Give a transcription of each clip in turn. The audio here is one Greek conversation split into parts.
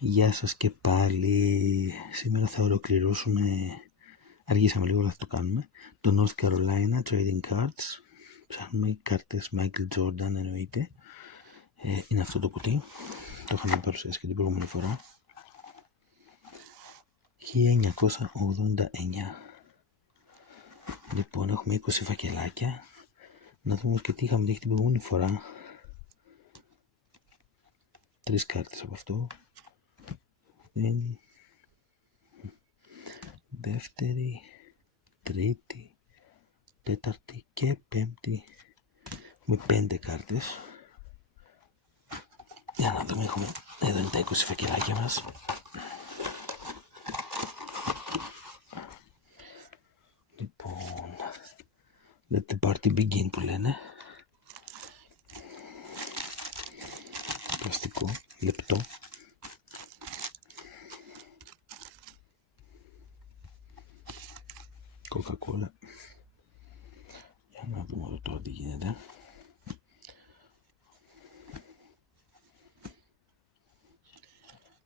Γεια σας και πάλι. Σήμερα θα ολοκληρώσουμε, αργήσαμε λίγο αλλά θα το κάνουμε, το North Carolina Trading Cards. Ψάχνουμε κάρτες Michael Jordan, εννοείται. Είναι αυτό το κουτί, το είχαμε παρουσιάσει και την προηγούμενη φορά. 1989. Λοιπόν, έχουμε 20 φακελάκια. Να δούμε και τι είχαμε δείξει την προηγούμενη φορά. 3 κάρτες από αυτό. Δεύτερη, τρίτη, τέταρτη και πέμπτη. Έχουμε 5 κάρτες. Για να δούμε, έχουμε, εδώ είναι τα 20 φακελάκια μας. Λοιπόν, let the party begin που λένε. Πλαστικό, λεπτό. Coca-Cola. Για να δούμε εδώ τώρα τι γίνεται.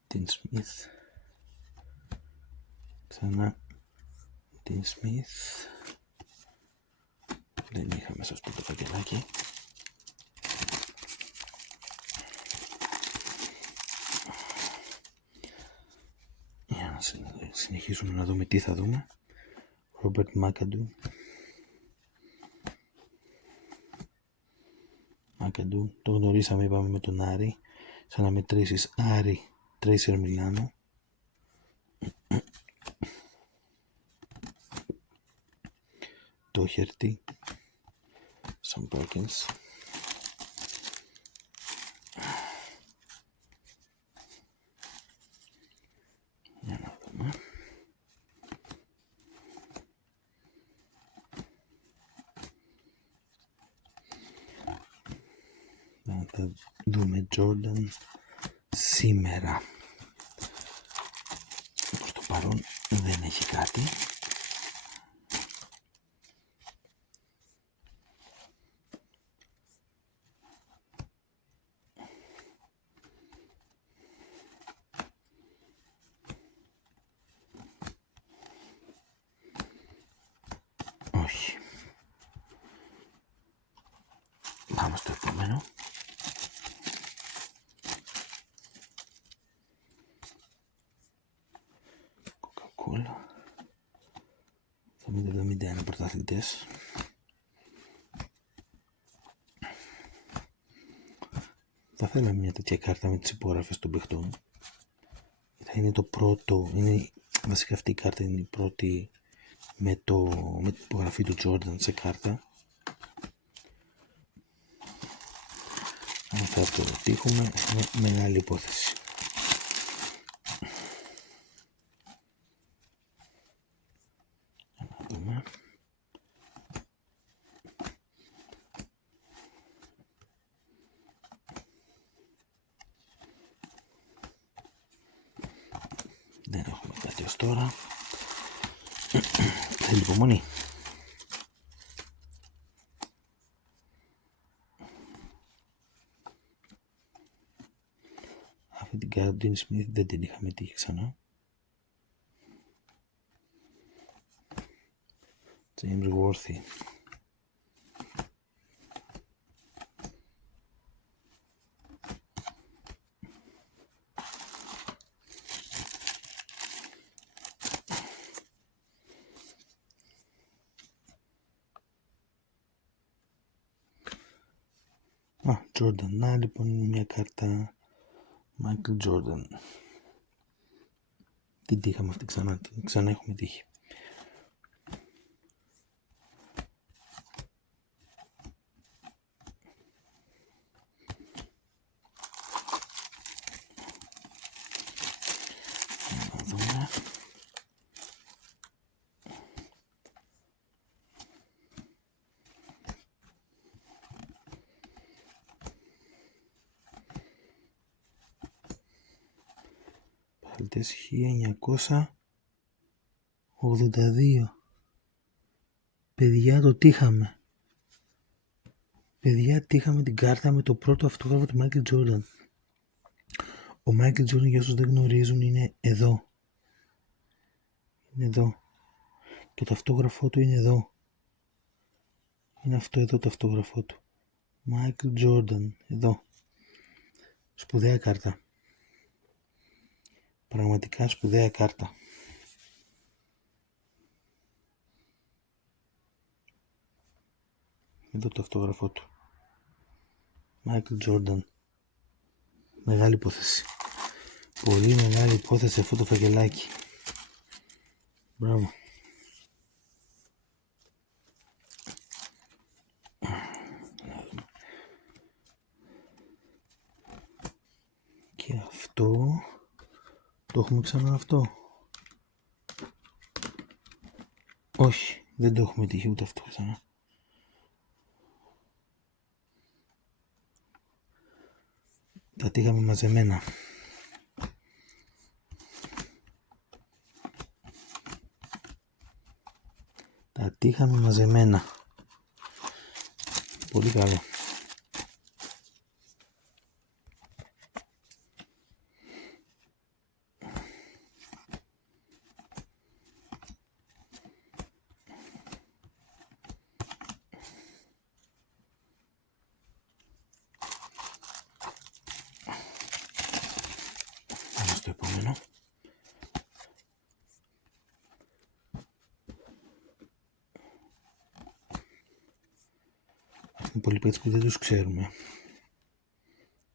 Την Smith. Ξανά την Smith. Δεν είχα μέσα στο το φακελάκι. Για να συνεχίσουμε να δούμε τι θα δούμε. Robert McAdoo. Το γνωρίσαμε, είπαμε, με τον Άρη. Σαν να μετρήσεις Άρη, Tracer Milano. Το Χερτή, Sam Perkins. Για να δούμε. Να τα δούμε Jordan σήμερα. Προς το παρόν δεν έχει κάτι. Όχι. Πάμε στο επόμενο. Coca-Cola. Θα με 71 πρωταθλητές. Θα θέλαμε μια τέτοια κάρτα με τις υπογραφές των παιχτών. Θα είναι το πρώτο, είναι βασικά αυτή η κάρτα είναι η πρώτη με την υπογραφή του Jordan σε κάρτα. Αν θα το τύχουμε, είναι μεγάλη υπόθεση. Να δούμε. Δεν έχουμε κάτι ως τώρα. Θέλει υπομονή. Αυτή την κάρτα του Dean Smith δεν την είχαμε τύχει ξανά. James Worthy. Jordan. Να λοιπόν μια κάρτα Michael Jordan. Την τύχαμε αυτή ξανά έχουμε τύχει. Να δούμε. Παλτές 1982. Παιδιά, το τύχαμε. Παιδιά, τύχαμε την κάρτα με το πρώτο αυτόγραφο του Michael Jordan. Ο Μάικλ Τζόρνταν, για όσους δεν γνωρίζουν, είναι εδώ. Είναι εδώ. Και το αυτόγραφό του είναι εδώ. Είναι αυτό εδώ το αυτόγραφό του. Μάικλ Τζόρνταν, εδώ. Σπουδαία κάρτα. Πραγματικά σπουδαία κάρτα. Εδώ το αυτόγραφό του. Μάικλ Τζόρνταν. Μεγάλη υπόθεση. Πολύ μεγάλη υπόθεση αυτό το φακελάκι. Μπράβο. Και αυτό το έχουμε ξανά αυτό. Όχι, δεν το έχουμε τύχει ούτε αυτό ξανά. Τα τύχαμε μαζεμένα. Τα τύχαμε μαζεμένα. Πολύ καλό. Πάμε στο επόμενο. Έχουν πολλοί παίκτες που δεν τους ξέρουμε.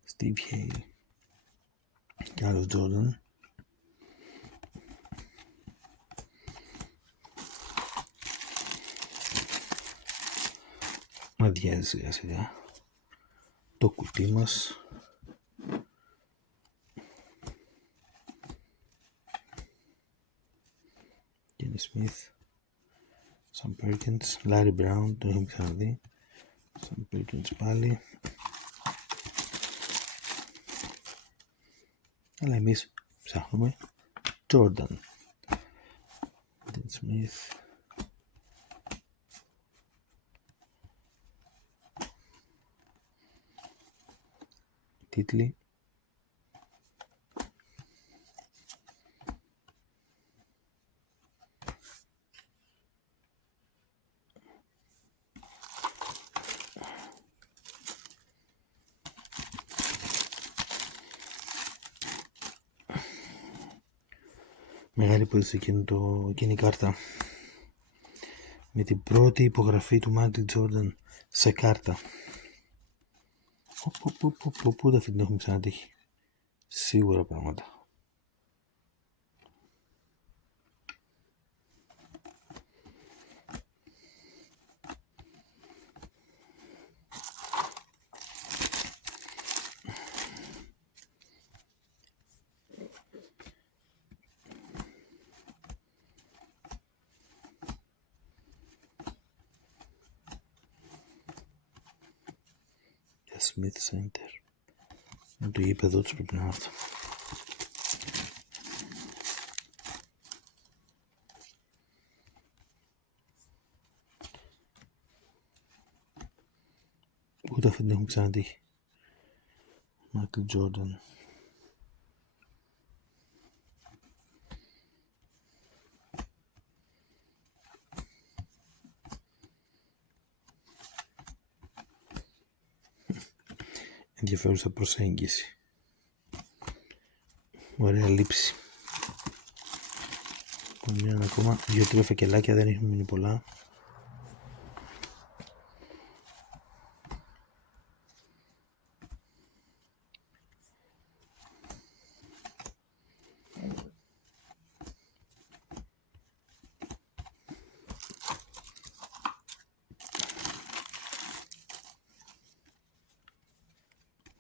Steve Hale και άλλος Jordan. Αδειάζει σιγά σιγά το κουτί μας. Kenny Smith, Sam Perkins, Larry Brown, τον έχουμε ξαναδεί. Sam Perkins πάλι. Αλλά εμείς ψάχνουμε Jordan. Kenny Smith. Τίτλοι. Μεγάλη υπόθεση εκείνη η κάρτα. Με την πρώτη υπογραφή του Μάικλ Τζόρνταν σε κάρτα. Πού αυτή την έχουμε ξανατύχει. Σίγουρα πράγματα. Smith Center. Με το γήπεδο τους πρέπει να είναι αυτό. Ούτε αυτή την έχουμε ξανατύχει. Μάικλ Τζόρνταν. Ενδιαφέρουσα προσέγγιση. Ωραία λήψη. Μείναν ακόμα 2-3 φακελάκια, δεν έχουν μείνει πολλά.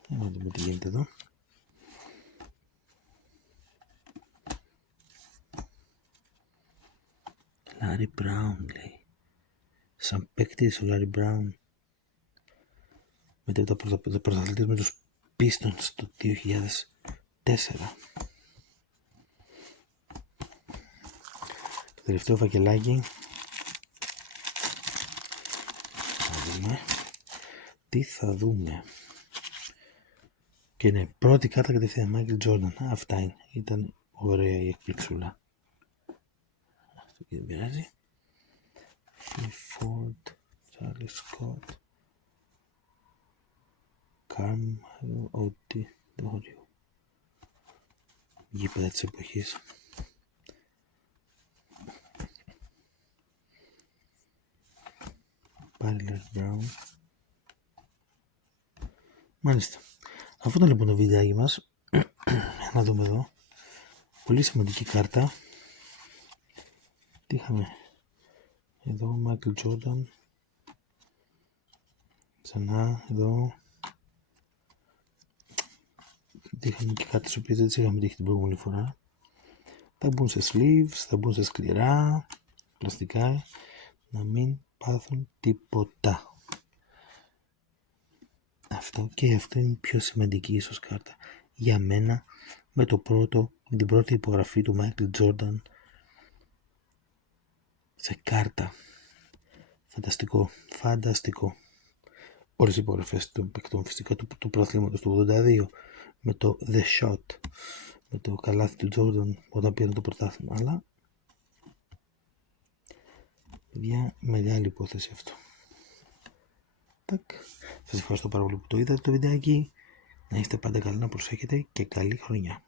Να δούμε τι γίνεται εδώ. Larry Brown λέει. Σαν παίκτης ο Larry Brown. Μετά τα πρωταθλητές με τους Pistons το 2004. Το τελευταίο φακελάκι. Θα δούμε. Τι θα δούμε. Και είναι πρώτη κάρτα κατευθείαν Michael Jordan. Αυτά είναι. Ήταν ωραία η εκπληξούλα. Αυτό και δεν πειράζει. Phil Ford, Charlie Scott, Carm, ό,τι δώριο. Γήπεδα της εποχής. Parler Brown. Μάλιστα. Αυτό ήταν λοιπόν το βιντεάκι μας. Να δούμε εδώ. Πολύ σημαντική κάρτα. Τι είχαμε εδώ, Michael Jordan. Ξανά εδώ. Είχαμε και κάρτες που δεν τις είχαμε δείχνει την προηγούμενη φορά. Θα μπουν σε sleeves, θα μπουν σε σκληρά πλαστικά, να μην πάθουν τίποτα. Αυτό και αυτό είναι η πιο σημαντική ίσως κάρτα για μένα, με την πρώτη υπογραφή του Michael Jordan σε κάρτα. Φανταστικό. Όλες οι υπογραφές των παικτών φυσικά του πρωταθλήματος του 82 με το The Shot, με το καλάθι του Jordan όταν πήραν το πρωτάθλημα, αλλά μια μεγάλη υπόθεση αυτό. Σας ευχαριστώ πάρα πολύ που το είδατε το βιντεάκι. Να είστε πάντα καλά, να προσέχετε και καλή χρονιά.